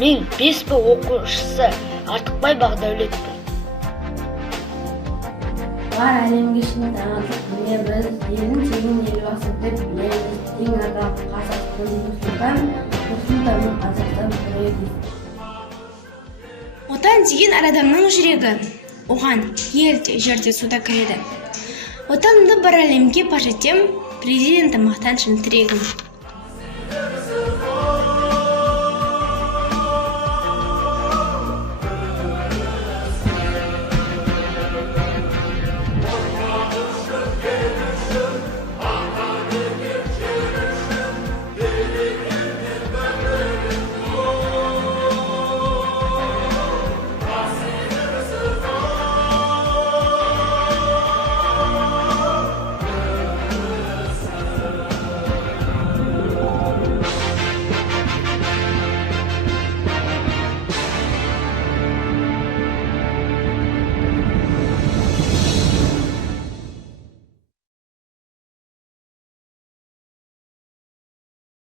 Мен 5 оқушысы Артықбай Бақдәулетпін. Бар әлемге танытып, міне біз елін тегін елбасы деп білеміз. Ең ардақ Қазақстан Нұрсұлтан Қазақстан тірегіз. Отан деген әр адамның жүрегі. Оған ел де, жер де, суда кіреді. Отанымды бар әлемге паш етем, президенті мақтаншым тірегім.